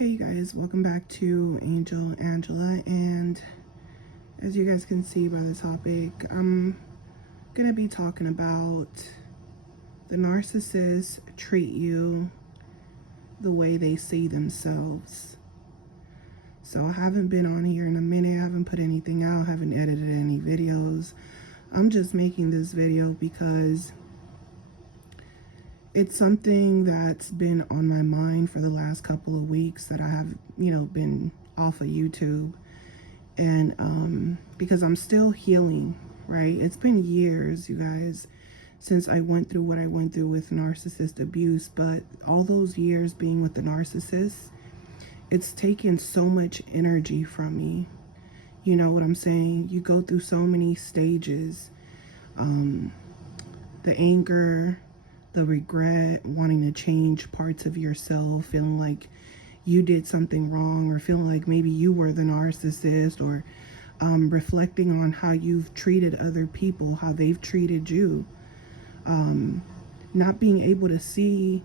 Hey guys, welcome back to Angela, and as you guys can see by the topic, I'm gonna be talking about the narcissists treat you the way they see themselves. So I haven't been on here in a minute, I haven't put anything out, haven't edited any videos. I'm just making this video because it's something that's been on my mind for the last couple of weeks that I have, been off of YouTube. And because I'm still healing, right? It's been years, you guys, since I went through what I went through with narcissist abuse, but all those years being with the narcissist, it's taken so much energy from me. You know what I'm saying? You go through so many stages. The anger, the regret, wanting to change parts of yourself, feeling like you did something wrong, or feeling like maybe you were the narcissist, or reflecting on how you've treated other people, how they've treated you. Not being able to see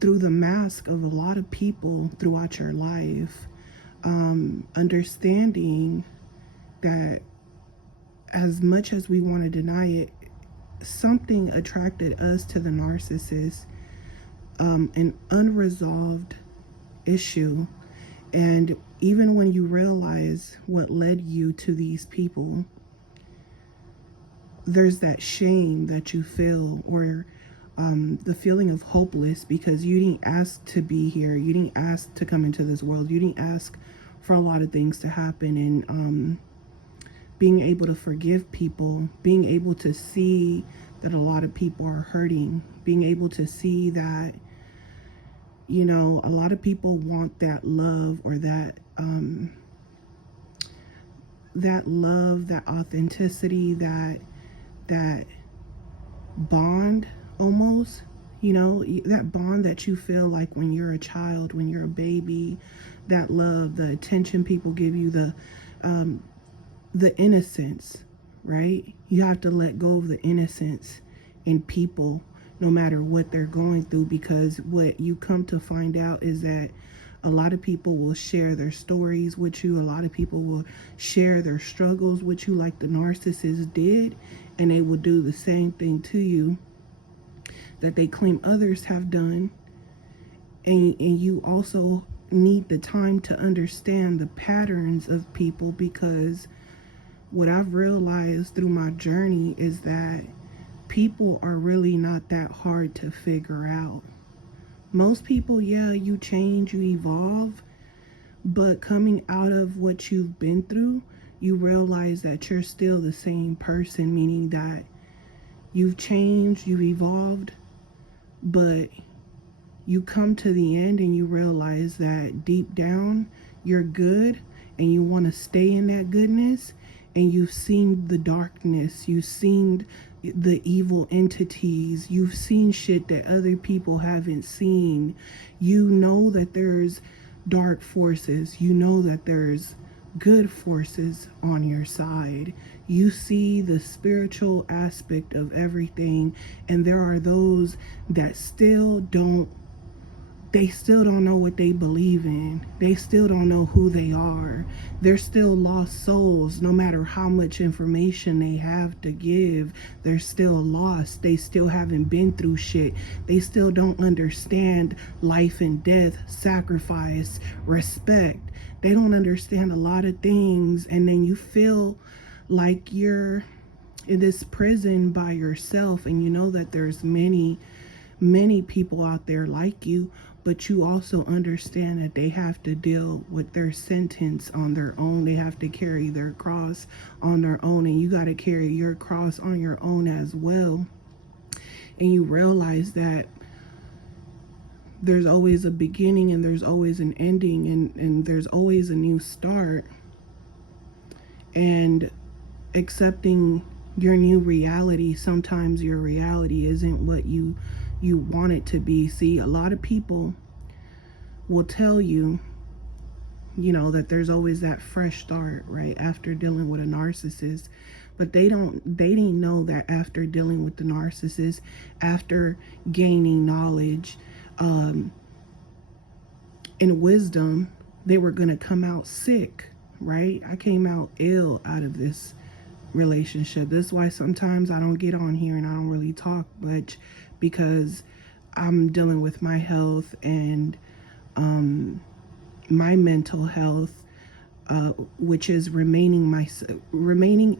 through the mask of a lot of people throughout your life. Understanding that as much as we want to deny it, something attracted us to the narcissist, an unresolved issue. And even when you realize what led you to these people, there's that shame that you feel, or the feeling of hopeless, because you didn't ask to be here, you didn't ask to come into this world, you didn't ask for a lot of things to happen. And being able to forgive people, being able to see that a lot of people are hurting, being able to see that, a lot of people want that love, or that love, that authenticity, that bond almost, that bond that you feel like when you're a child, when you're a baby, that love, the attention people give you, the innocence, right? You have to let go of the innocence in people, no matter what they're going through, because what you come to find out is that a lot of people will share their stories with you. A lot of people will share their struggles with you, like the narcissist did, and they will do the same thing to you that they claim others have done. And you also need the time to understand the patterns of people, because what I've realized through my journey is that people are really not that hard to figure out. Most people, yeah, you change, you evolve, but coming out of what you've been through, you realize that you're still the same person, meaning that you've changed, you've evolved, but you come to the end and you realize that deep down you're good, and you want to stay in that goodness. And you've seen the darkness, you've seen the evil entities, you've seen shit that other people haven't seen. You know that there's dark forces, you know that there's good forces on your side. You see the spiritual aspect of everything, and there are those that still don't know what they believe in. They still don't know who they are. They're still lost souls. No matter how much information they have to give, they're still lost. They still haven't been through shit. They still don't understand life and death, sacrifice, respect. They don't understand a lot of things. And then you feel like you're in this prison by yourself, and you know that there's many people out there like you, but you also understand that they have to deal with their sentence on their own. They have to carry their cross on their own, and you got to carry your cross on your own as well. And you realize that there's always a beginning, and there's always an ending, and there's always a new start. And accepting your new reality, sometimes your reality isn't what you want it to be. See, a lot of people will tell you, that there's always that fresh start, right, after dealing with a narcissist. But they didn't know that after dealing with the narcissist, after gaining knowledge, in wisdom, they were going to come out sick, right? I came out ill out of this relationship. That's why sometimes I don't get on here and I don't really talk much, because I'm dealing with my health and my mental health, which is remaining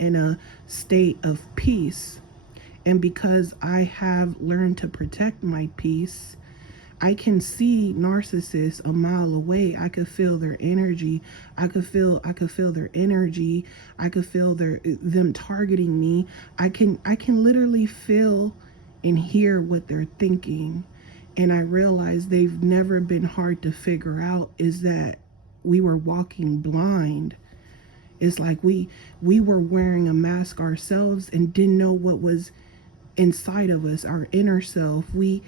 in a state of peace. And because I have learned to protect my peace, I can see narcissists a mile away. I could feel their energy. I could feel their energy. I could feel them targeting me. I can literally feel and hear what they're thinking. And I realize they've never been hard to figure out, is that we were walking blind. It's like we were wearing a mask ourselves and didn't know what was inside of us, our inner self. We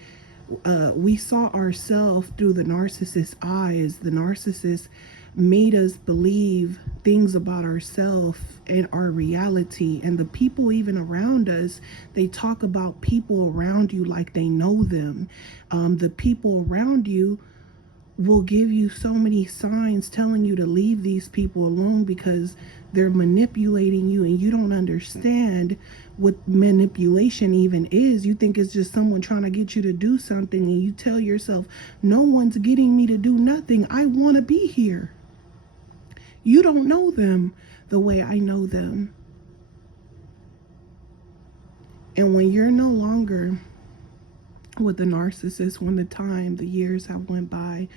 saw ourselves through the narcissist's eyes. The narcissist made us believe things about ourselves and our reality. And the people even around us, they talk about people around you like they know them. The people around you will give you so many signs telling you to leave these people alone because they're manipulating you, and you don't understand what manipulation even is. You think it's just someone trying to get you to do something, and you tell yourself, no one's getting me to do nothing. I want to be here. You don't know them the way I know them. And when you're no longer with the narcissist, when the years have went by,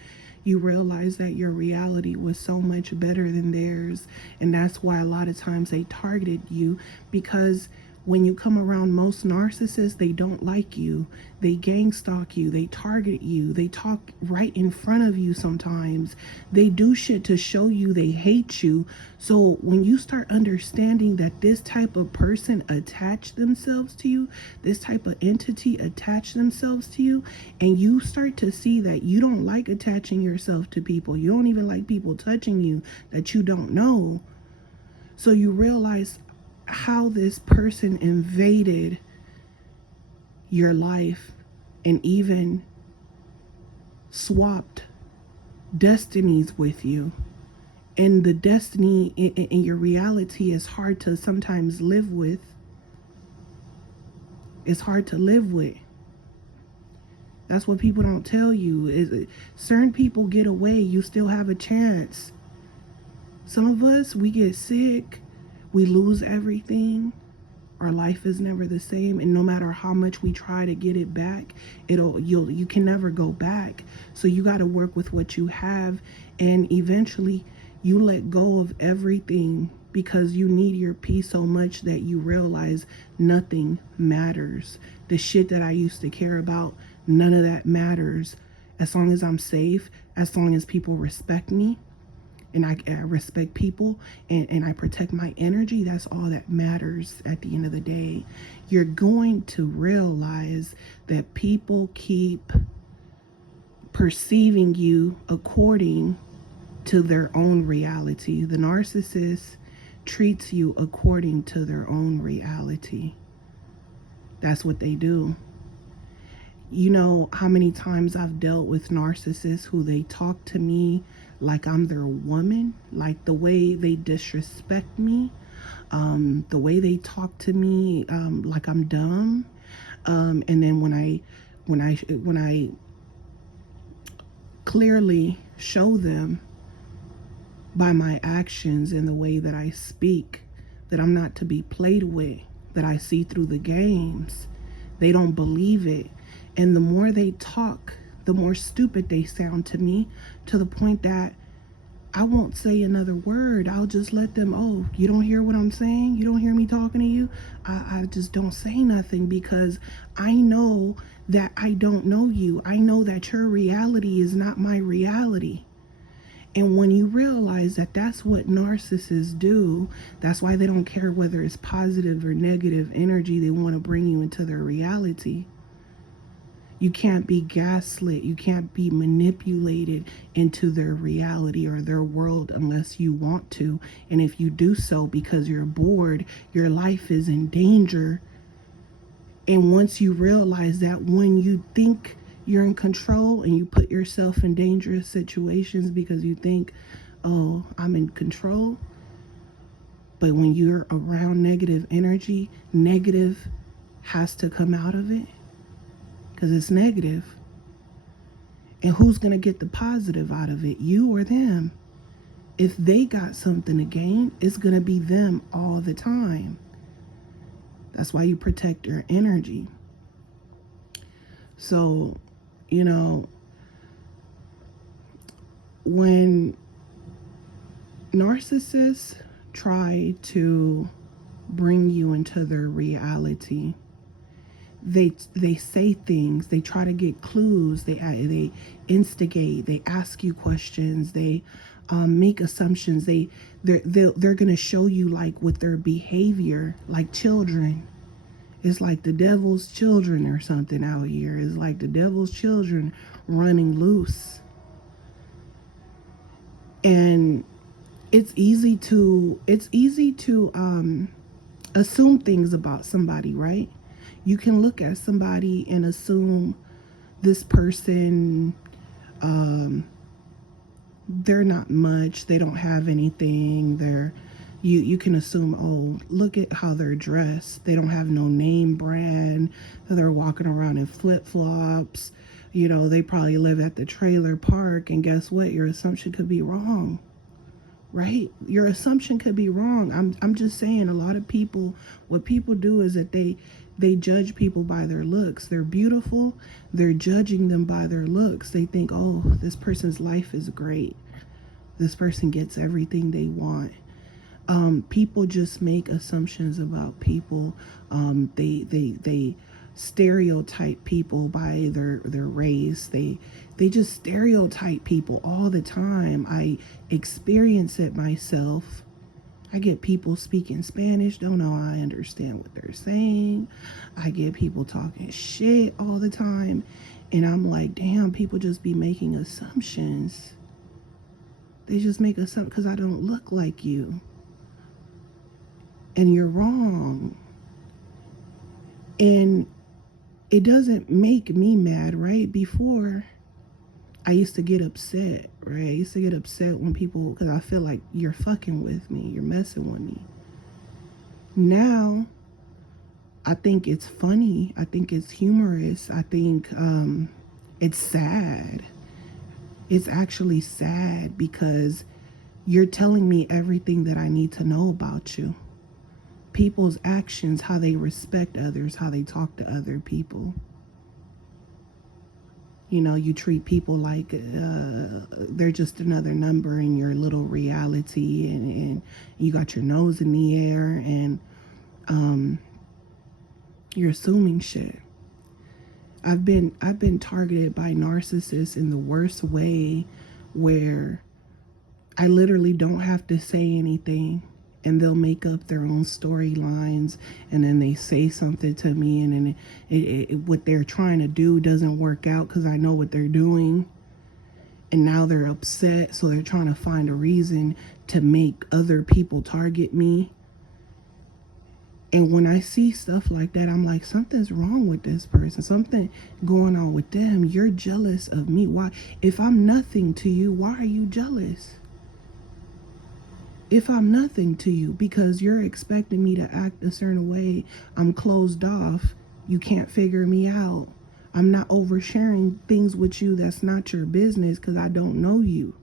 you realize that your reality was so much better than theirs. And that's why a lot of times they targeted you, because when you come around most narcissists, they don't like you. They gang stalk you. They target you. They talk right in front of you sometimes. They do shit to show you they hate you. So when you start understanding that this type of person attached themselves to you, this type of entity attached themselves to you, and you start to see that you don't like attaching yourself to people. You don't even like people touching you that you don't know. So you realize how this person invaded your life and even swapped destinies with you. And the destiny in your reality is hard to sometimes live with. It's hard to live with. That's what people don't tell you. Is certain people get away, you still have a chance. Some of us, we get sick. We lose everything. Our life is never the same, and no matter how much we try to get it back, you can never go back. So you got to work with what you have, and eventually you let go of everything because you need your peace so much that you realize nothing matters. The shit that I used to care about, none of that matters. As long as I'm safe, as long as people respect me, and I respect people, and I protect my energy, that's all that matters at the end of the day. You're going to realize that people keep perceiving you according to their own reality. The narcissist treats you according to their own reality. That's what they do. You know how many times I've dealt with narcissists who they talk to me like I'm their woman, like the way they disrespect me, the way they talk to me like I'm dumb, and then when I clearly show them by my actions and the way that I speak that I'm not to be played with, that I see through the games, they don't believe it. And the more they talk, the more stupid they sound to me, to the point that I won't say another word. I'll just let them, oh, you don't hear what I'm saying? You don't hear me talking to you? I just don't say nothing, because I know that I don't know you. I know that your reality is not my reality. And when you realize that that's what narcissists do, that's why they don't care whether it's positive or negative energy. They want to bring you into their reality. You can't be gaslit. You can't be manipulated into their reality or their world unless you want to. And if you do so because you're bored, your life is in danger. And once you realize that, when you think You're in control and you put yourself in dangerous situations because you think, oh, I'm in control. But when you're around negative energy, negative has to come out of it because it's negative. And who's going to get the positive out of it, you or them? If they got something to gain, it's going to be them all the time. That's why you protect your energy. So, you know, when narcissists try to bring you into their reality, they say things, they try to get clues, they instigate, they ask you questions, they make assumptions, they're gonna show you, like, with their behavior, like children. It's like the devil's children or something out here. It's like the devil's children running loose. And it's easy to assume things about somebody, right? You can look at somebody and assume this person, they're not much, they don't have anything, you can assume, oh, look at how they're dressed, they don't have no name brand, they're walking around in flip-flops, they probably live at the trailer park. And guess what? Your assumption could be wrong, right? Your assumption could be wrong. I'm just saying, a lot of people, what people do is that they judge people by their looks. They're beautiful, they're judging them by their looks. They think, oh, this person's life is great, this person gets everything they want. People just make assumptions about people. They stereotype people by their race. They just stereotype people all the time. I experience it myself. I get people speaking Spanish, don't know I understand what they're saying. I get people talking shit all the time. And I'm like, damn, people just be making assumptions. They just make assumptions because I don't look like you. And you're wrong. And it doesn't make me mad, right? Before, I used to get upset, right? I used to get upset when people, because I feel like you're fucking with me, you're messing with me. Now, I think it's funny. I think it's humorous. I think it's sad. It's actually sad because you're telling me everything that I need to know about you. People's actions, how they respect others, how they talk to other people. You treat people like they're just another number in your little reality, and you got your nose in the air, and you're assuming shit. I've been targeted by narcissists in the worst way, where I literally don't have to say anything, and they'll make up their own storylines, and then they say something to me, and then what they're trying to do doesn't work out because I know what they're doing, and now they're upset, so they're trying to find a reason to make other people target me. And when I see stuff like that, I'm like, something's wrong with this person, something going on with them. You're jealous of me. Why? If I'm nothing to you, why are you jealous? If I'm nothing to you, because you're expecting me to act a certain way, I'm closed off, you can't figure me out, I'm not oversharing things with you that's not your business because I don't know you.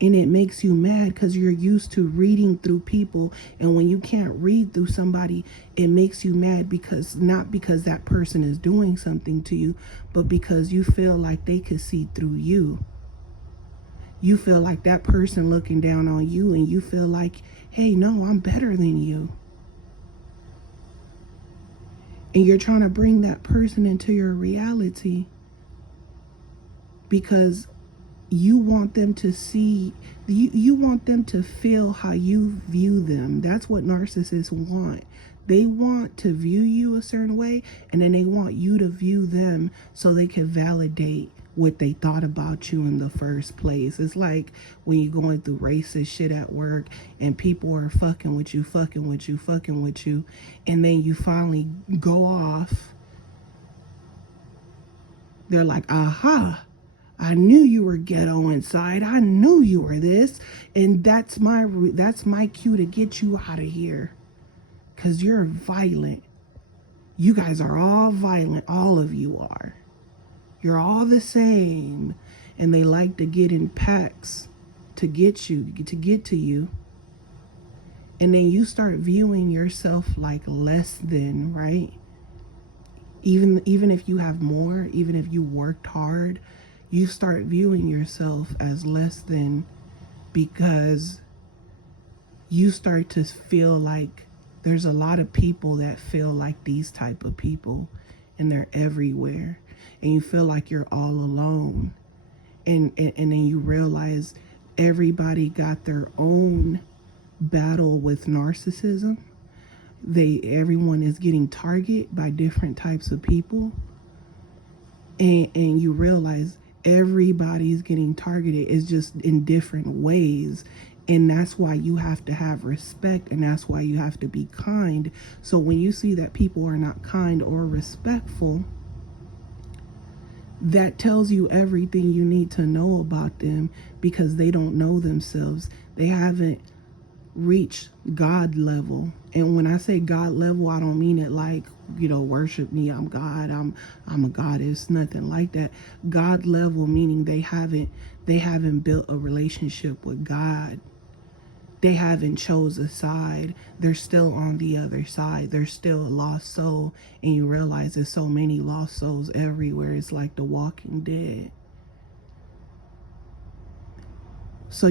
And it makes you mad because you're used to reading through people, and when you can't read through somebody, it makes you mad, because not because that person is doing something to you, but because you feel like they could see through you. You feel like that person looking down on you, and you feel like, hey, no, I'm better than you. And you're trying to bring that person into your reality because you want them to see, you want them to feel how you view them. That's what narcissists want. They want to view you a certain way, and then they want you to view them so they can validate what they thought about you in the first place. It's like when you're going through racist shit at work and people are fucking with you, and then you finally go off They're like, aha, I knew you were ghetto inside. I knew you were this. And that's my cue to get you out of here. Because you're violent. You guys are all violent. All of you are. You're all the same. And they like to get in packs to get you, to get to you. And then you start viewing yourself like less than, right? Even if you have more, even if you worked hard, you start viewing yourself as less than, because you start to feel like there's a lot of people that feel like these type of people, and they're everywhere, and you feel like you're all alone. And then you realize everybody got their own battle with narcissism. Everyone is getting targeted by different types of people, and you realize everybody's getting targeted. Is just in different ways. And that's why you have to have respect, and that's why you have to be kind. So when you see that people are not kind or respectful, that tells you everything you need to know about them, because they don't know themselves. They haven't reached God level. And when I say God level, I don't mean it like, worship me, I'm God, I'm a goddess, nothing like that. God level meaning they haven't built a relationship with God. They haven't chose a side. They're still on the other side. They're still a lost soul. And you realize there's so many lost souls everywhere. It's like The Walking Dead. So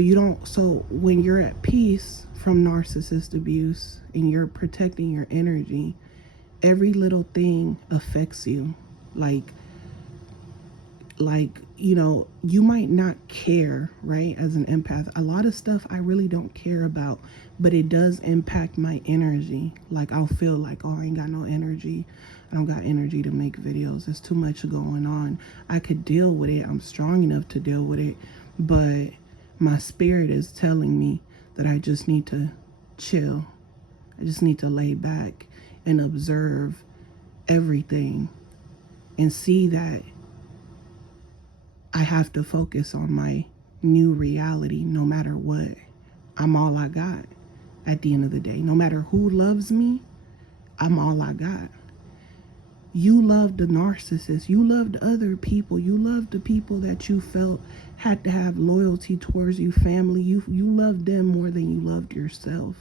when you're at peace from narcissist abuse and you're protecting your energy, every little thing affects you. Like you might not care, right? As an empath, a lot of stuff I really don't care about, but it does impact my energy. Like I'll feel like, oh, I ain't got no energy. I don't got energy to make videos. There's too much going on. I could deal with it. I'm strong enough to deal with it, but my spirit is telling me that I just need to chill. I just need to lay back and observe everything and see that I have to focus on my new reality no matter what. I'm all I got at the end of the day. No matter who loves me, I'm all I got. You loved the narcissist. You loved other people. You loved the people that you felt had to have loyalty towards you, family. You loved them more than you loved yourself.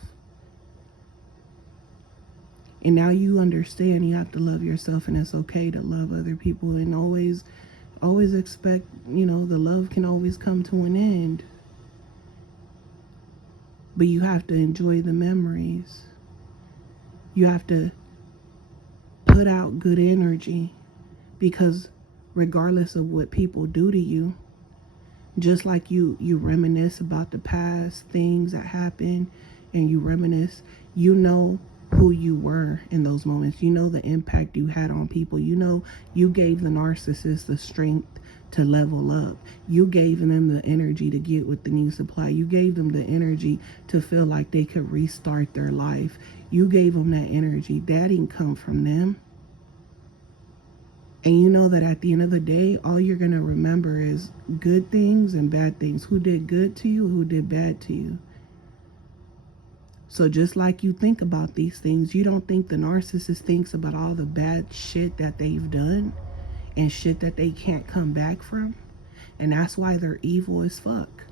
And now you understand you have to love yourself, and it's okay to love other people, and always expect, the love can always come to an end. But you have to enjoy the memories. You have to put out good energy, because regardless of what people do to you, just like you reminisce about the past things that happened, and you reminisce, who you were in those moments. The impact you had on people. You gave the narcissist the strength to level up. You gave them the energy to get with the new supply. You gave them the energy to feel like they could restart their life. You gave them that energy. That didn't come from them. And you know that at the end of the day, all you're going to remember is good things and bad things. Who did good to you, who did bad to you. So just like you think about these things, you don't think the narcissist thinks about all the bad shit that they've done and shit that they can't come back from. And that's why they're evil as fuck.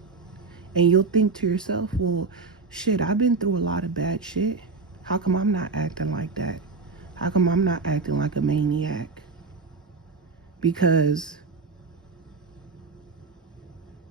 And you'll think to yourself, well, shit, I've been through a lot of bad shit. How come I'm not acting like that? How come I'm not acting like a maniac? Because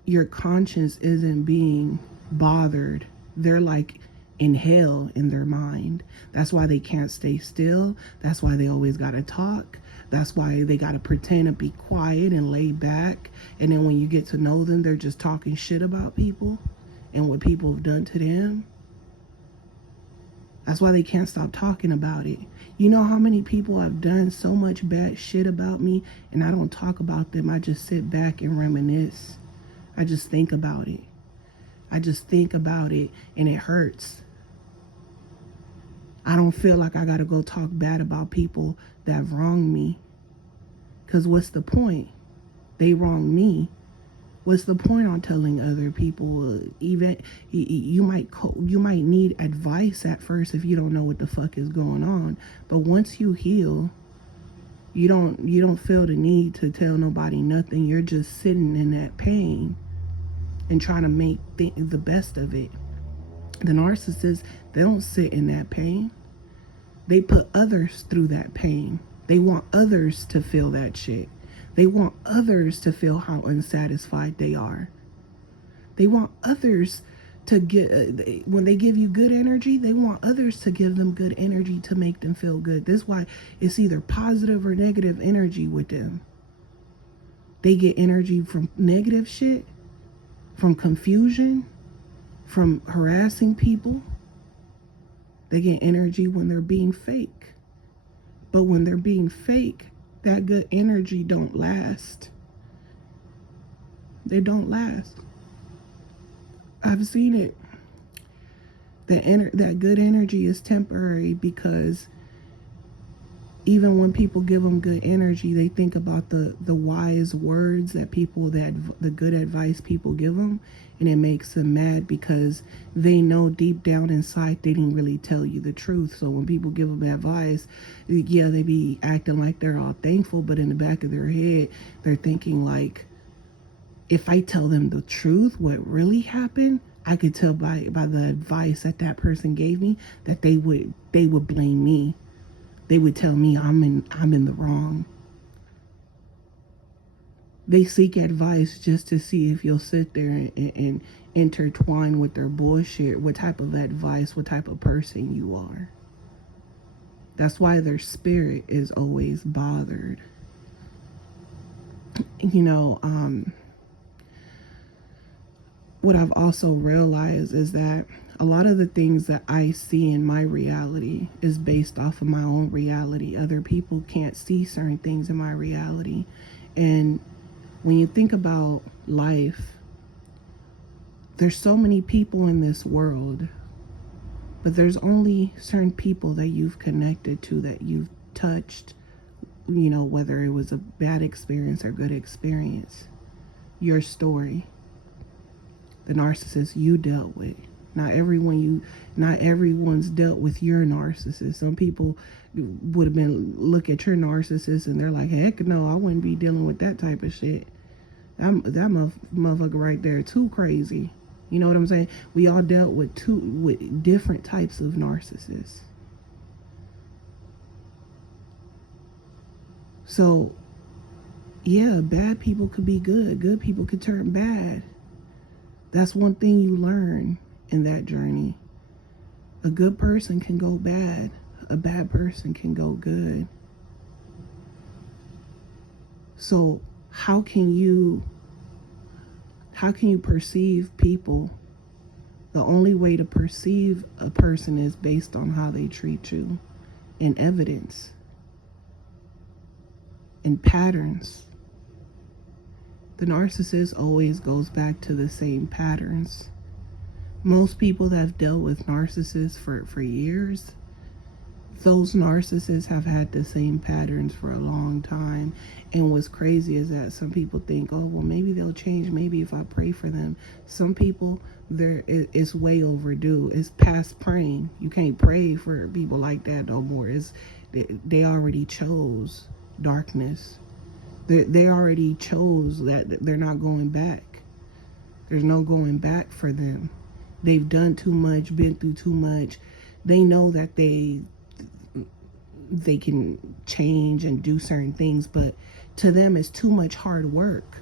your conscience isn't being bothered. They're like in hell in their mind. That's why they can't stay still. That's why they always gotta talk. That's why they gotta pretend to be quiet and lay back. And then when you get to know them, they're just talking shit about people and what people have done to them. That's why they can't stop talking about it. You know how many people have done so much bad shit about me, and I don't talk about them. I just sit back and reminisce. I just think about it. I just think about it, and it hurts. I don't feel like I gotta go talk bad about people that wronged me. Because what's the point? they wrong me, what's the point on telling other people? Even you might need advice at first if you don't know what the fuck is going on. But once you heal, you don't feel the need to tell nobody nothing. You're just sitting in that pain and trying to make the best of it. The narcissists, they don't sit in that pain. They put others through that pain. They want others to feel that shit. They want others to feel how unsatisfied they are. They want others to get, when they give you good energy, they want others to give them good energy to make them feel good. That's why it's either positive or negative energy with them. They get energy from negative shit, from confusion, from harassing people. They get energy when they're being fake. But when they're being fake, that good energy don't last. They don't last. I've seen it. That good energy is temporary, because even when people give them good energy, they think about the wise words that the good advice people give them, and it makes them mad because they know deep down inside they didn't really tell you the truth. So when people give them advice, yeah, they be acting like they're all thankful, but in the back of their head, they're thinking like, if I tell them the truth, what really happened, I could tell by the advice that person gave me that they would blame me. They would tell me I'm in the wrong. They seek advice just to see if you'll sit there and intertwine with their bullshit, what type of advice, what type of person you are. That's why their spirit is always bothered. You know, what I've also realized is that a lot of the things that I see in my reality is based off of my own reality. Other people can't see certain things in my reality. And when you think about life, there's so many people in this world, but there's only certain people that you've connected to, that you've touched, you know, whether it was a bad experience or good experience. Your story. The narcissist you dealt with. Not everyone's dealt with your narcissist. Some people would have been look at your narcissist and they're like, heck no, I wouldn't be dealing with that type of shit. That motherfucker right there too crazy. You know what I'm saying? We all dealt with different types of narcissists. So yeah, bad people could be good. Good people could turn bad. That's one thing you learn in that journey. A good person can go bad. A bad person can go good. So how can you perceive people? The only way to perceive a person is based on how they treat you, and evidence, and patterns. The narcissist always goes back to the same patterns. Most people that have dealt with narcissists for years, those narcissists have had the same patterns for a long time. And what's crazy is that some people think, oh, well, maybe they'll change, maybe if I pray for them. Some people, it's way overdue. It's past praying. You can't pray for people like that no more. They already chose darkness. They already chose that they're not going back. There's no going back for them. They've done too much, been through too much. They know that they can change and do certain things, but to them it's too much hard work.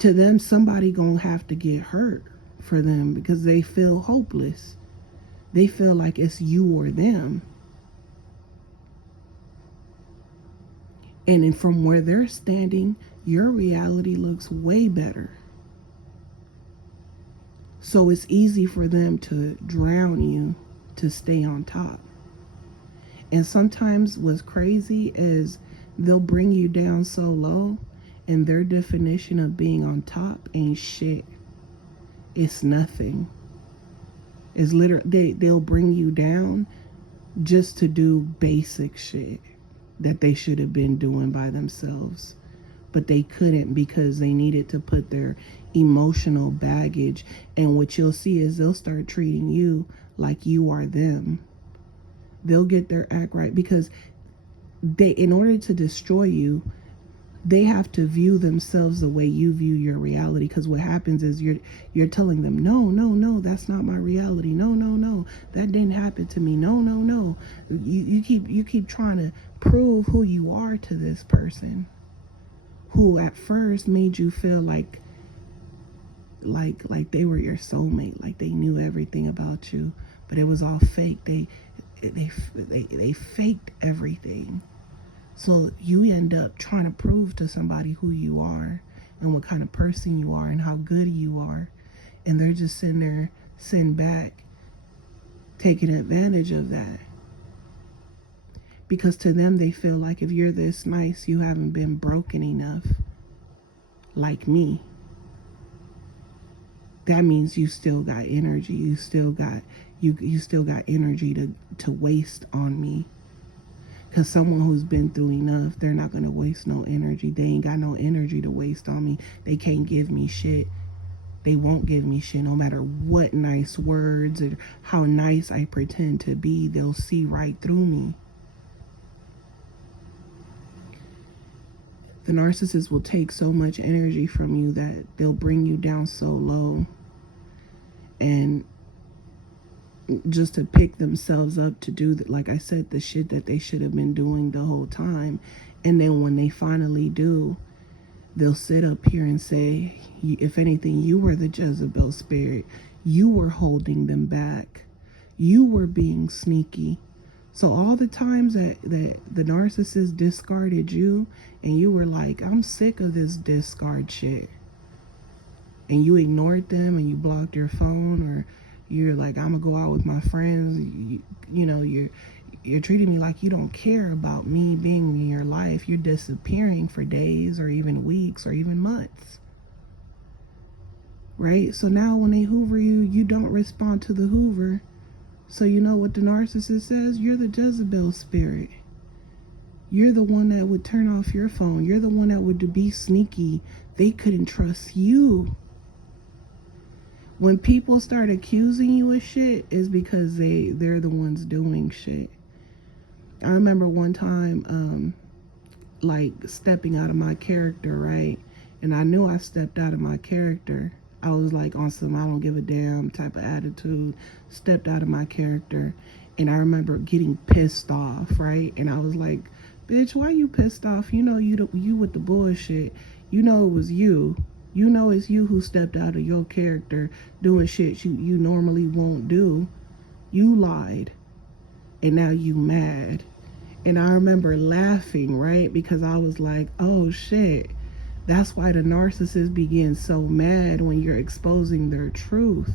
To them, somebody gonna have to get hurt for them, because they feel hopeless. They feel like it's you or them. And from where they're standing, your reality looks way better. So it's easy for them to drown you to stay on top. And sometimes what's crazy is they'll bring you down so low, and their definition of being on top ain't shit. It's nothing. It's literally, they'll bring you down just to do basic shit that they should have been doing by themselves. but they couldn't because they needed to put their emotional baggage. And what you'll see is they'll start treating you like you are them. They'll get their act right because in order to destroy you, they have to view themselves the way you view your reality. Because what happens is you're telling them, no, no, no, that's not my reality. No, no, no, that didn't happen to me. No, no, no. You keep trying to prove who you are to this person who at first made you feel like they were your soulmate, like they knew everything about you, but it was all fake. They faked everything. So you end up trying to prove to somebody who you are and what kind of person you are and how good you are. And they're just sitting there, sitting back, taking advantage of that. Because to them, they feel like if you're this nice, you haven't been broken enough, like me. That means you still got energy. You still got energy to waste on me. Because someone who's been through enough, they're not going to waste no energy. They ain't got no energy to waste on me. They can't give me shit. They won't give me shit no matter what nice words or how nice I pretend to be. They'll see right through me. The narcissist will take so much energy from you that they'll bring you down so low. And just to pick themselves up to do, like I said, the shit that they should have been doing the whole time. And then when they finally do, they'll sit up here and say, if anything, you were the Jezebel spirit. You were holding them back. You were being sneaky. So all the times that the narcissist discarded you and you were like, I'm sick of this discard shit, and you ignored them and you blocked your phone, or you're like, I'm gonna go out with my friends, you're treating me like you don't care about me being in your life. You're disappearing for days or even weeks or even months, right? So now when they hoover you, you don't respond to the hoover. So you know what the narcissist says? You're the Jezebel spirit. You're the one that would turn off your phone. You're the one that would be sneaky. They couldn't trust you. When people start accusing you of shit, is because they're the ones doing shit. I remember one time, like stepping out of my character, right? And I knew I stepped out of my character. I was like on some I don't give a damn type of attitude, stepped out of my character. And I remember getting pissed off, right? And I was like, bitch, why you pissed off? You know you with the bullshit. You know it was you. You know it's you who stepped out of your character doing shit you normally won't do. You lied. And now you mad. And I remember laughing, right? Because I was like, oh shit. That's why the narcissist begins so mad when you're exposing their truth.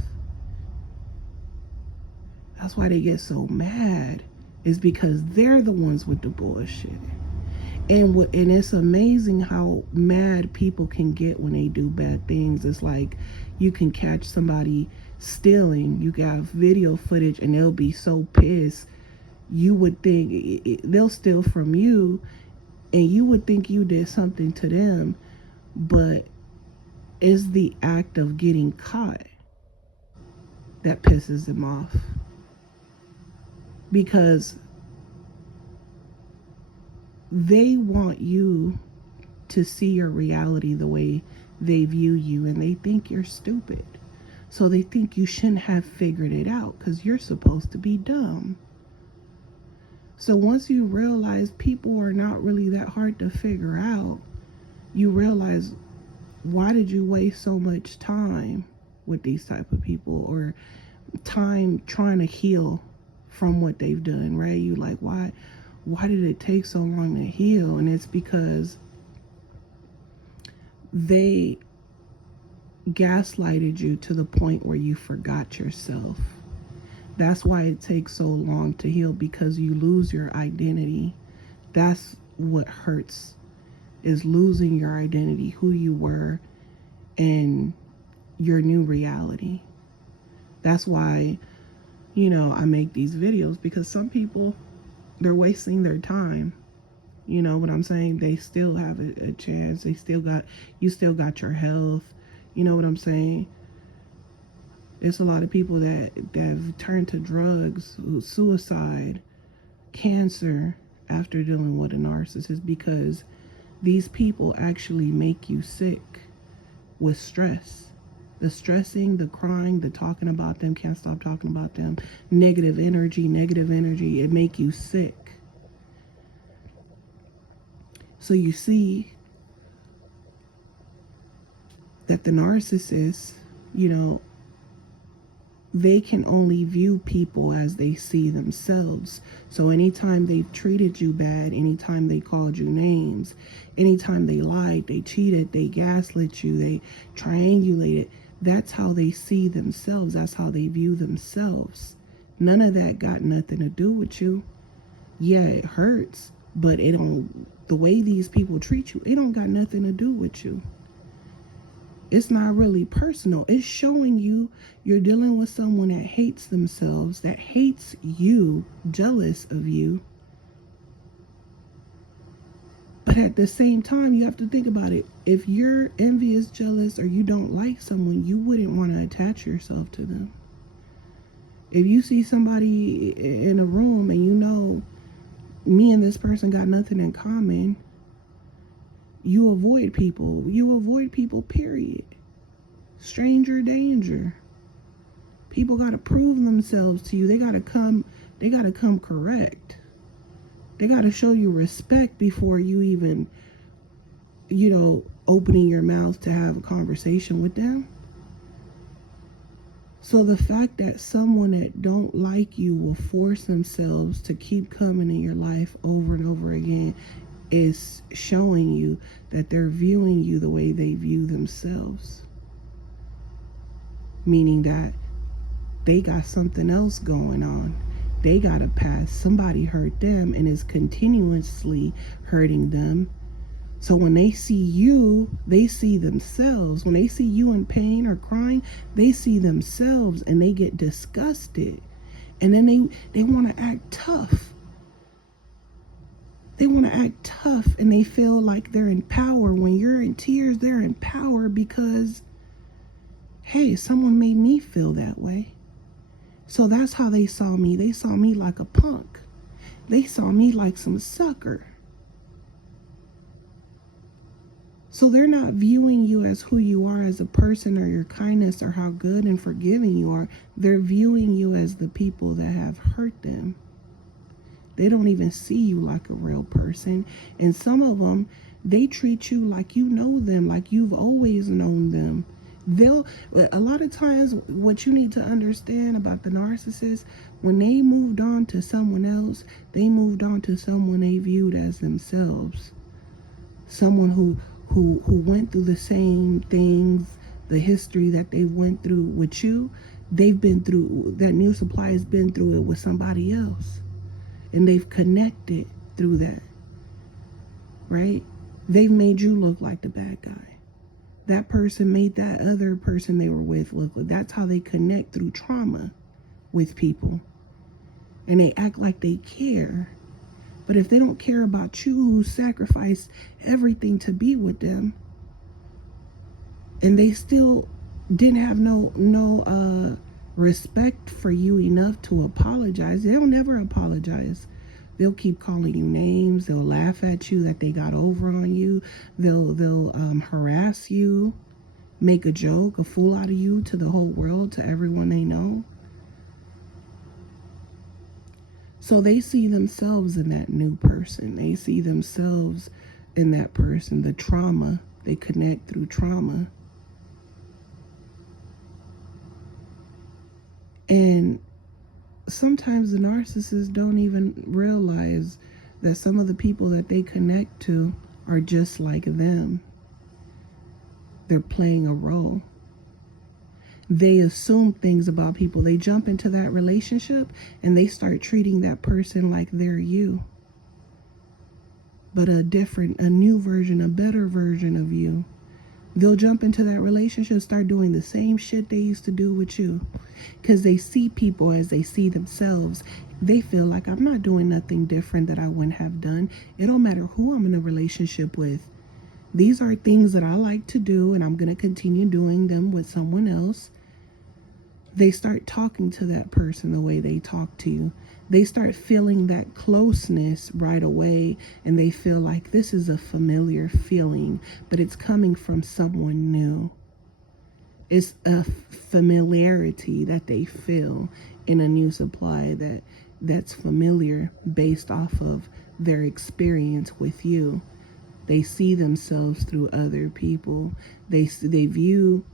That's why they get so mad. Is because they're the ones with the bullshit. And it's amazing how mad people can get when they do bad things. It's like you can catch somebody stealing. You got video footage and they'll be so pissed. You would think they'll steal from you and you would think you did something to them. But it's the act of getting caught that pisses them off. Because they want you to see your reality the way they view you, and they think you're stupid. So they think you shouldn't have figured it out because you're supposed to be dumb. So once you realize people are not really that hard to figure out, you realize, why did you waste so much time with these type of people, or time trying to heal from what they've done, right? You like, why did it take so long to heal? And it's because they gaslighted you to the point where you forgot yourself. That's why it takes so long to heal, because you lose your identity. That's what hurts, is losing your identity, who you were, and your new reality. That's why, I make these videos, because some people, they're wasting their time. You know what I'm saying? They still have a chance. You still got your health. You know what I'm saying? There's a lot of people that have turned to drugs, suicide, cancer after dealing with a narcissist, because these people actually make you sick with stress. The stressing, the crying, the talking about them, can't stop talking about them, negative energy, it make you sick. So you see that the narcissist, you know, they can only view people as they see themselves. So anytime they've treated you bad, anytime they called you names, anytime they lied, they cheated, they gaslit you, they triangulated, that's how they see themselves. That's how they view themselves. None of that got nothing to do with you. Yeah, it hurts, but it don't, the way these people treat you, it don't got nothing to do with you. It's not really personal. It's showing you you're dealing with someone that hates themselves, that hates you, jealous of you. But at the same time, you have to think about it. If you're envious, jealous, or you don't like someone, you wouldn't want to attach yourself to them. If you see somebody in a room and you know me and this person got nothing in common, you avoid people. You avoid people, period. Stranger danger. People got to prove themselves to you. They got to come correct. They got to show you respect before you even, opening your mouth to have a conversation with them. So the fact that someone that don't like you will force themselves to keep coming in your life over and over again is showing you that they're viewing you the way they view themselves. Meaning that they got something else going on. They got a past. Somebody hurt them and is continuously hurting them. So when they see you, they see themselves. When they see you in pain or crying, they see themselves and they get disgusted. And then they want to act tough. They want to act tough and they feel like they're in power. When you're in tears, they're in power because, hey, someone made me feel that way. So that's how they saw me. They saw me like a punk. They saw me like some sucker. So they're not viewing you as who you are as a person or your kindness or how good and forgiving you are. They're viewing you as the people that have hurt them. They don't even see you like a real person. And some of them, they treat you like you know them, like you've always known them. A lot of times, what you need to understand about the narcissist, when they moved on to someone else, they moved on to someone they viewed as themselves. Someone who went through the same things, the history that they went through with you, they've been through, that new supply has been through it with somebody else. And they've connected through that, right? They've made you look like the bad guy. That person made that other person they were with look like. That's how they connect through trauma with people. And they act like they care. But if they don't care about you, who sacrificed everything to be with them, and they still didn't have no respect for you enough to apologize, they'll never apologize. They'll keep calling you names. They'll laugh at you that they got over on you. They'll harass you, make a joke, a fool out of you to the whole world, to everyone they know. So they see themselves in that new person. They see themselves in that person, the trauma. They connect through trauma. And sometimes the narcissists don't even realize that some of the people that they connect to are just like them. They're playing a role. They assume things about people. They jump into that relationship and they start treating that person like they're you. But a new version, a better version of you. They'll jump into that relationship, start doing the same shit they used to do with you. Because they see people as they see themselves. They feel like, I'm not doing nothing different that I wouldn't have done. It don't matter who I'm in a relationship with. These are things that I like to do, and I'm going to continue doing them with someone else. They start talking to that person the way they talk to you. They start feeling that closeness right away, and they feel like this is a familiar feeling, but it's coming from someone new. It's a familiarity that they feel in a new supply that's familiar based off of their experience with you. They see themselves through other people. They view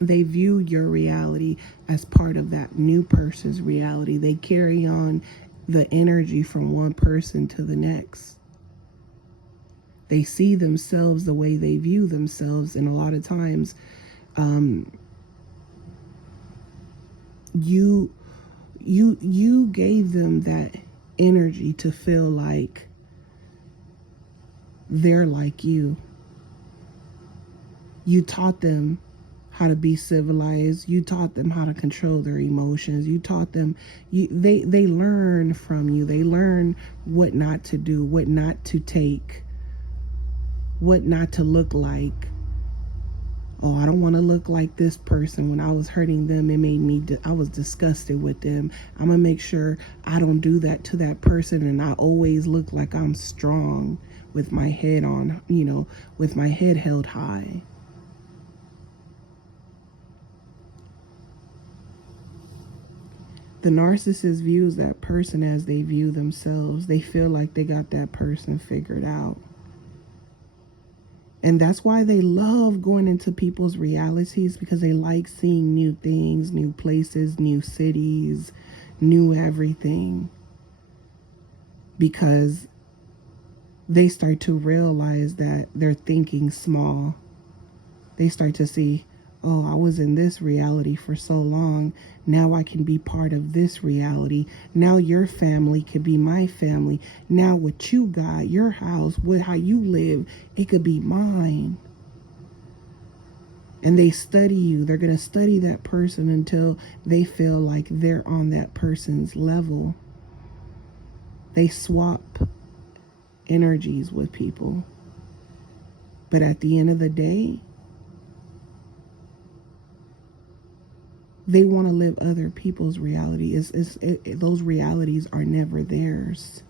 your reality as part of that new person's reality. They carry on the energy from one person to the next. They see themselves the way they view themselves, and a lot of times you gave them that energy to feel like they're like you. You taught them how to be civilized. You taught them how to control their emotions. You taught them, they learn from you. They learn what not to do, what not to take, what not to look like. Oh, I don't want to look like this person. When I was hurting them, it made me, I was disgusted with them. I'm going to make sure I don't do that to that person. And I always look like I'm strong with my head on, with my head held high. The narcissist views that person as they view themselves. They feel like they got that person figured out. And that's why they love going into people's realities, because they like seeing new things, new places, new cities, new everything. Because they start to realize that they're thinking small. They start to see, oh, I was in this reality for so long. Now I can be part of this reality. Now your family could be my family. Now what you got, your house, how you live, it could be mine. And they study you. They're going to study that person until they feel like they're on that person's level. They swap energies with people. But at the end of the day, they want to live other people's reality. Those realities are never theirs.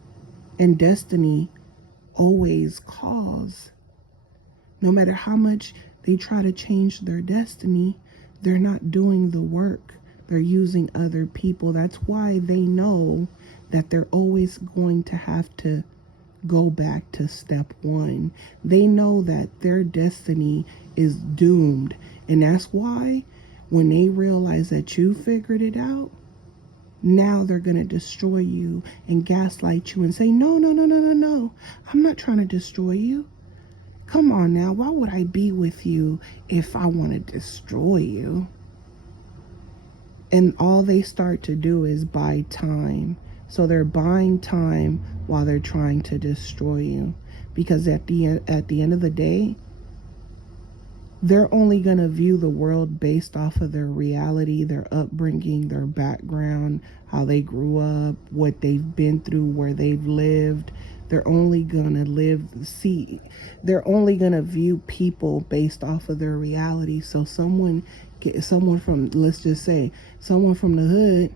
And destiny always calls. No matter how much they try to change their destiny, they're not doing the work. They're using other people. That's why they know that they're always going to have to go back to step one. They know that their destiny is doomed. And that's why when they realize that you figured it out, now they're going to destroy you and gaslight you and say, no, I'm not trying to destroy you. Come on now, why would I be with you if I want to destroy you? And all they start to do is buy time. So they're buying time while they're trying to destroy you. Because at the end of the day, they're only going to view the world based off of their reality, their upbringing, their background, how they grew up, what they've been through, where they've lived. They're only going to they're only going to view people based off of their reality. So someone from, let's just say, someone from the hood,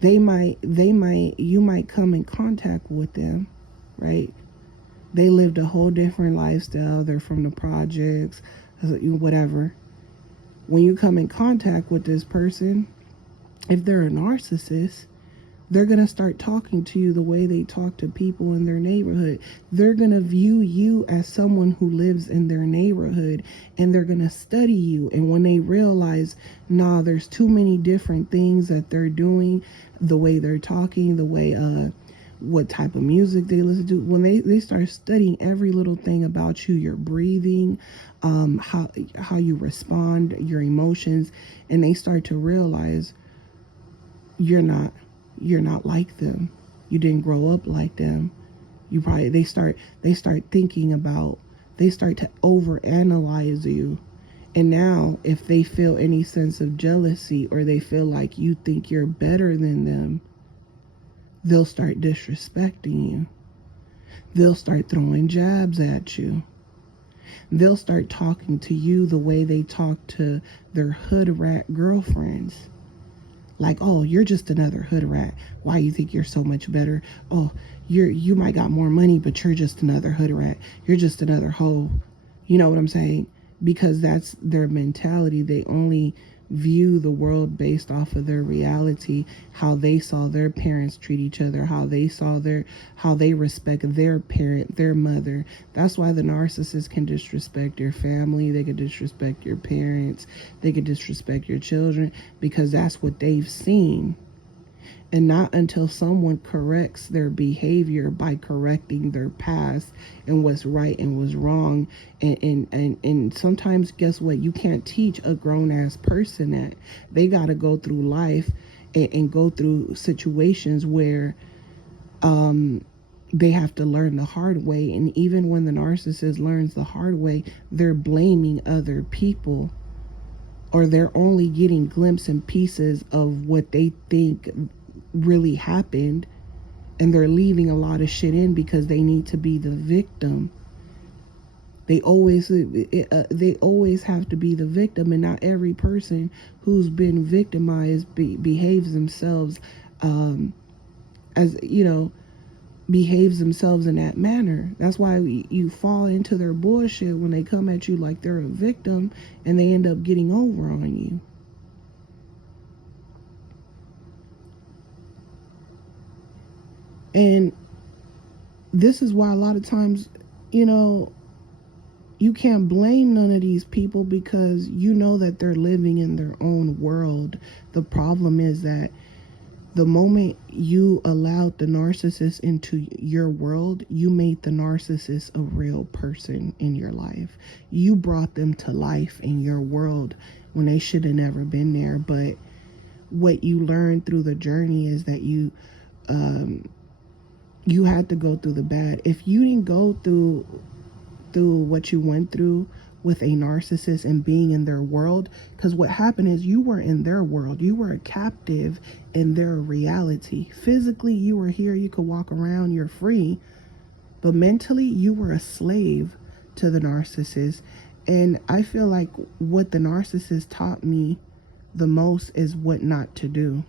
you might come in contact with them, right? They lived a whole different lifestyle. They're from the projects, whatever. When you come in contact with this person, if they're a narcissist, they're going to start talking to you the way they talk to people in their neighborhood. They're going to view you as someone who lives in their neighborhood, and they're going to study you. And when they realize, there's too many different things that they're doing, the way they're talking, the way, what type of music they listen to, when they start studying every little thing about you, your breathing, how you respond, your emotions, and they start to realize you're not like them. You didn't grow up like them. They start thinking about They start to overanalyze you. And now, if they feel any sense of jealousy or they feel like you think you're better than them, they'll start disrespecting you. They'll start throwing jabs at you. They'll start talking to you the way they talk to their hood rat girlfriends. Like, oh, you're just another hood rat. Why you think you're so much better? Oh, you might got more money, but you're just another hood rat. You're just another hoe. You know what I'm saying? Because that's their mentality. They only view the world based off of their reality, how they saw their parents treat each other, how they respect their parent, their mother. That's why the narcissist can disrespect your family, they can disrespect your parents, they can disrespect your children, because that's what they've seen. And not until someone corrects their behavior by correcting their past and what's right and what's wrong. And sometimes, guess what? You can't teach a grown-ass person that. They got to go through life and go through situations where they have to learn the hard way. And even when the narcissist learns the hard way, they're blaming other people, or they're only getting glimpses and pieces of what they think really happened, and they're leaving a lot of shit in because they need to be the victim. They always have to be the victim, and not every person who's been victimized behaves themselves behaves themselves in that manner. That's why you fall into their bullshit when they come at you like they're a victim, and they end up getting over on you. And this is why a lot of times, you can't blame none of these people, because you know that they're living in their own world. The problem is that the moment you allowed the narcissist into your world, you made the narcissist a real person in your life. You brought them to life in your world when they should have never been there. But what you learned through the journey is that you had to go through the bad. If you didn't go through what you went through with a narcissist and being in their world, because what happened is you were in their world. You were a captive in their reality. Physically, you were here, you could walk around, you're free, but mentally, you were a slave to the narcissist. And I feel like what the narcissist taught me the most is what not to do.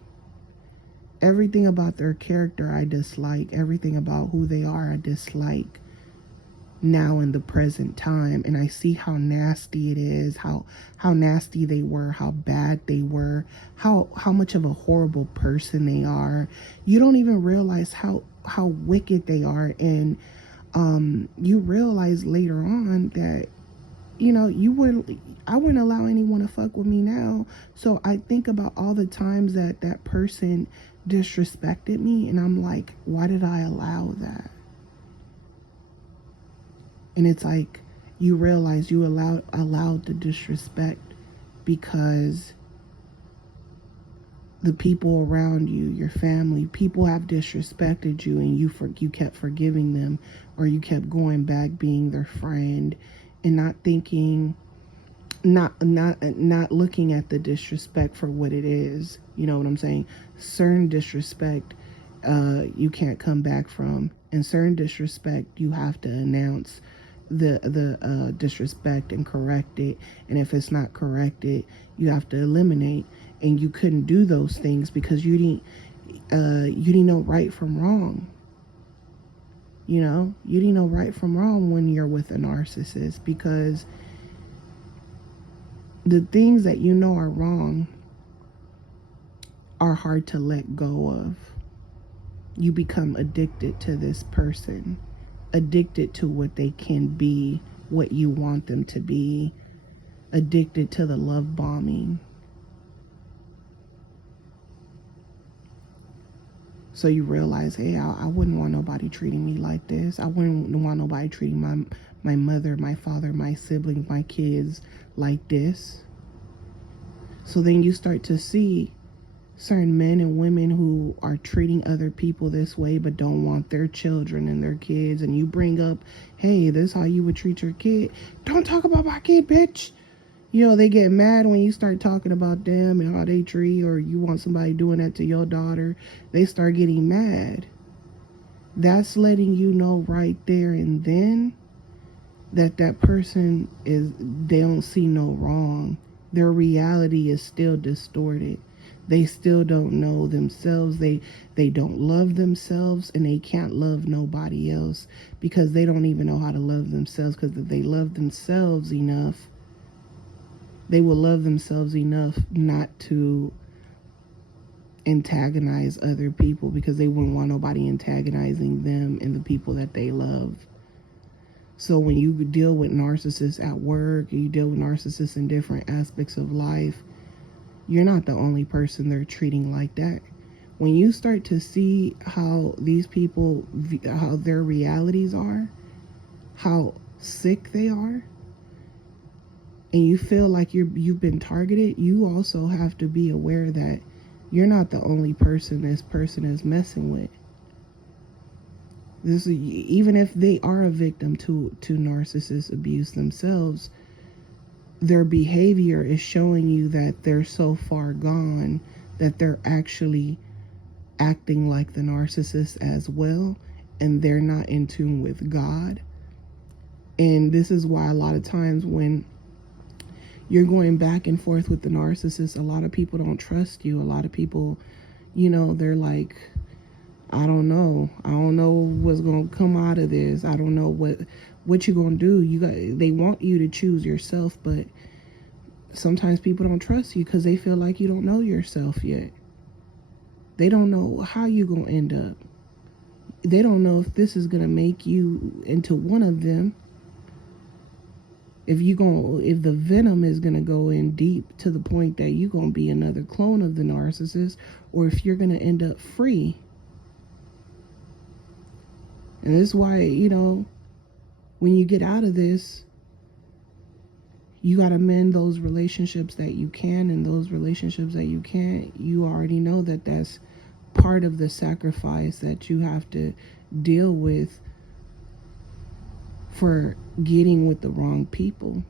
Everything about their character I dislike. Everything about who they are I dislike now in the present time. And I see how nasty it is, how nasty they were, how bad they were, how much of a horrible person they are. You don't even realize how wicked they are. And you realize later on that I wouldn't allow anyone to fuck with me now. So I think about all the times that person disrespected me, and I'm like, why did I allow that? And it's like, you realize you allowed the disrespect because the people around you, your family, people have disrespected you, and you kept forgiving them, or you kept going back being their friend, and not thinking, not looking at the disrespect for what it is. You know what I'm saying? Certain disrespect you can't come back from, and certain disrespect you have to announce the disrespect and correct it. And if it's not corrected, you have to eliminate. And you couldn't do those things because you didn't know right from wrong. You didn't know right from wrong when you're with a narcissist, because the things that you know are wrong are hard to let go of. You become addicted to this person, addicted to what they can be, what you want them to be, addicted to the love bombing. So you realize, hey, I wouldn't want nobody treating me like this. I wouldn't want nobody treating my mother, my father, my siblings, my kids like this. So then you start to see certain men and women who are treating other people this way but don't want their children and their kids, and you bring up, hey, this is how you would treat your kid. Don't talk about my kid, bitch. You know, they get mad when you start talking about them and how they treat, or you want somebody doing that to your daughter. They start getting mad. That's letting you know right there and then that that person is, they don't see no wrong. Their reality is still distorted. They still don't know themselves. They don't love themselves, and they can't love nobody else because they don't even know how to love themselves. Because if they love themselves enough, they will love themselves enough not to antagonize other people, because they wouldn't want nobody antagonizing them and the people that they love. So when you deal with narcissists at work, you deal with narcissists in different aspects of life, you're not the only person they're treating like that. When you start to see how these people, how their realities are, how sick they are, and you feel like you've been targeted, you also have to be aware that you're not the only person this person is messing with. This is, even if they are a victim to narcissist abuse themselves, their behavior is showing you that they're so far gone that they're actually acting like the narcissist as well, and they're not in tune with God. And this is why a lot of times when you're going back and forth with the narcissist, a lot of people don't trust you. A lot of people, you know, they're like, I don't know what's gonna come out of this. I don't know what you're gonna do. They want you to choose yourself, but sometimes people don't trust you because they feel like you don't know yourself yet. They don't know how you're gonna end up. They don't know if this is gonna make you into one of them. If the venom is gonna go in deep to the point that you're gonna be another clone of the narcissist, or if you're gonna end up free. And this is why, you know, when you get out of this, you got to mend those relationships that you can, and those relationships that you can't, you already know that that's part of the sacrifice that you have to deal with for getting with the wrong people.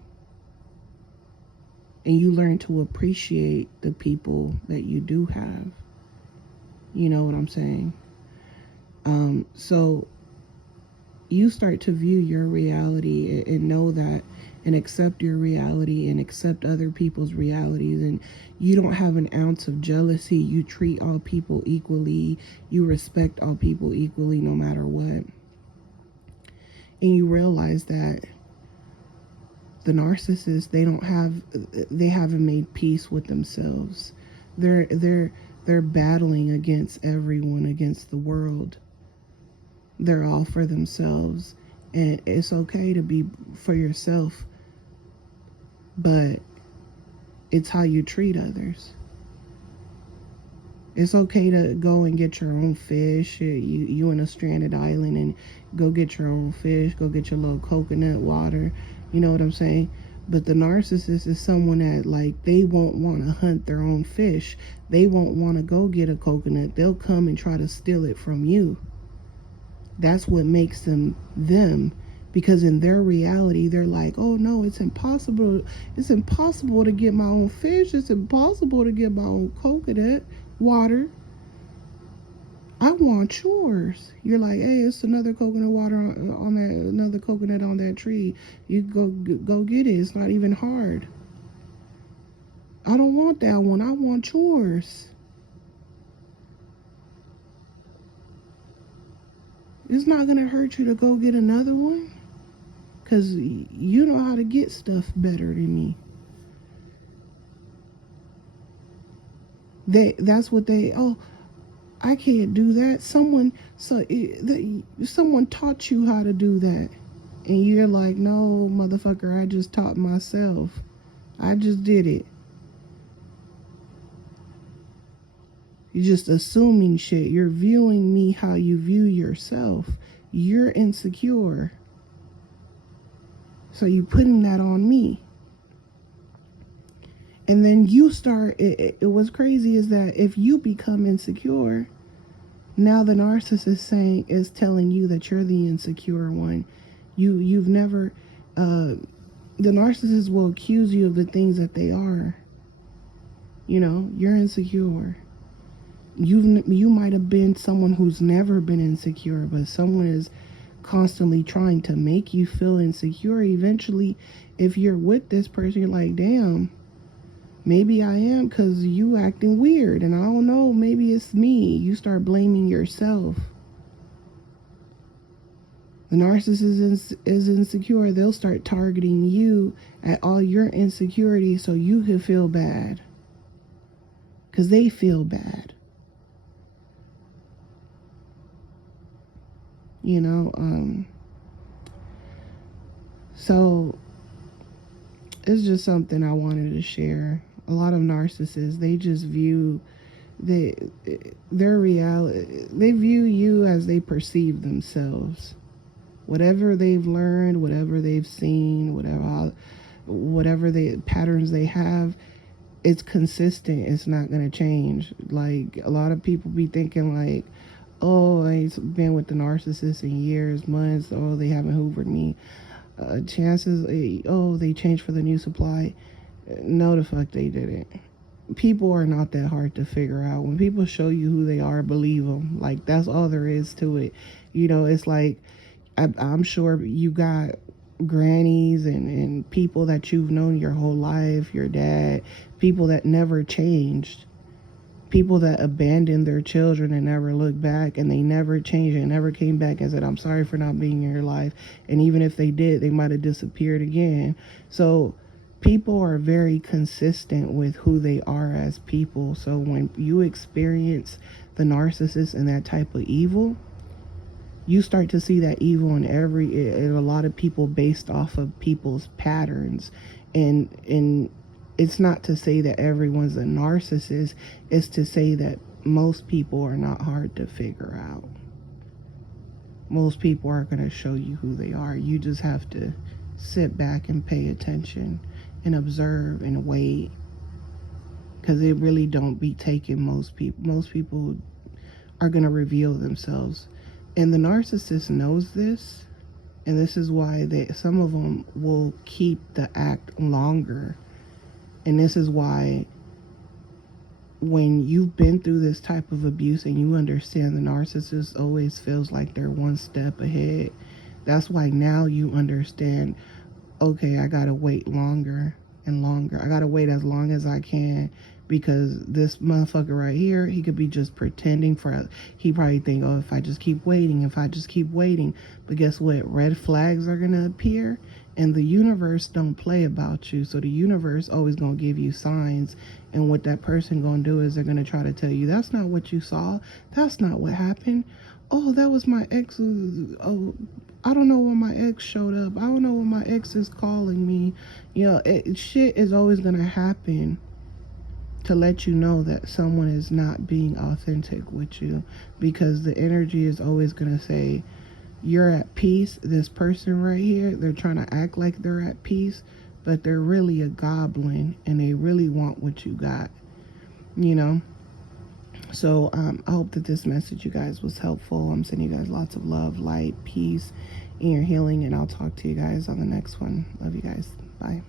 And you learn to appreciate the people that you do have. You know what I'm saying? So you start to view your reality and know that, and accept your reality and accept other people's realities, and you don't have an ounce of jealousy. You treat all people equally. You respect all people equally, no matter what. And you realize that the narcissist, they haven't made peace with themselves. They're battling against everyone, against the world. They're all for themselves, and it's okay to be for yourself, but it's how you treat others. It's okay to go and get your own fish. You in a stranded island, and go get your own fish, go get your little coconut water, you know what I'm saying? But the narcissist is someone that, like, they won't want to hunt their own fish. They won't want to go get a coconut. They'll come and try to steal it from you. That's what makes them them, because in their reality, they're like, oh no, it's impossible to get my own fish. It's impossible to get my own coconut water. I want yours. You're like, hey, it's another coconut water on that, another coconut on that tree. You go get it. It's not even hard. I don't want that one. I want yours. It's not going to hurt you to go get another one, because you know how to get stuff better than me. That's what oh, I can't do that. Someone taught you how to do that. And you're like, no, motherfucker, I just taught myself. I just did it. You're just assuming shit. You're viewing me how you view yourself. You're insecure. So you putting that on me. And then you start, what's crazy is that if you become insecure, now the narcissist saying is telling you that you're the insecure one. You've never, uh, the narcissist will accuse you of the things that they are. You know, you're insecure. You might have been someone who's never been insecure, but someone is constantly trying to make you feel insecure. Eventually, if you're with this person, you're like, damn, maybe I am because you acting weird, and I don't know, maybe it's me. You start blaming yourself. The narcissist is insecure. They'll start targeting you at all your insecurities so you can feel bad because they feel bad. You know, so it's just something I wanted to share. A lot of narcissists, they just view their reality, they view you as they perceive themselves. Whatever they've learned, whatever they've seen, whatever the patterns they have, it's consistent. It's not going to change. Like, a lot of people be thinking like, oh, I ain't been with the narcissist in years, months. Oh, they haven't hoovered me. Chances, oh, they changed for the new supply. No, the fuck they didn't. People are not that hard to figure out. When people show you who they are, believe them. Like, that's all there is to it. You know, it's like, I'm sure you got grannies and people that you've known your whole life, your dad, people that never changed, people that abandoned their children and never looked back, and they never changed and never came back and said, I'm sorry for not being in your life. And even if they did, they might have disappeared again. So people are very consistent with who they are as people. So when you experience the narcissist and that type of evil, you start to see that evil in a lot of people based off of people's patterns. And it's not to say that everyone's a narcissist. It's to say that most people are not hard to figure out. Most people are going to show you who they are. You just have to sit back and pay attention and observe and wait, because it really don't be taking most people. Most people are going to reveal themselves. And the narcissist knows this, and this is why some of them will keep the act longer. And this is why when you've been through this type of abuse and you understand the narcissist always feels like they're one step ahead, that's why now you understand, okay, I gotta wait longer and longer. I gotta wait as long as I can, because this motherfucker right here, he could be just pretending he probably think, oh, if I just keep waiting. But guess what? Red flags are gonna appear, and the universe don't play about you. So the universe always gonna give you signs, and what that person gonna do is they're gonna try to tell you, that's not what you saw. That's not what happened. Oh, that was my ex. Oh, I don't know when my ex showed up. I don't know when my ex is calling me. You know, shit is always gonna happen to let you know that someone is not being authentic with you, because the energy is always going to say, you're at peace. This person right here, they're trying to act like they're at peace, but they're really a goblin and they really want what you got, you know. So I hope that this message, you guys, was helpful. I'm sending you guys lots of love, light, peace, and your healing, and I'll talk to you guys on the next one. Love you guys. Bye.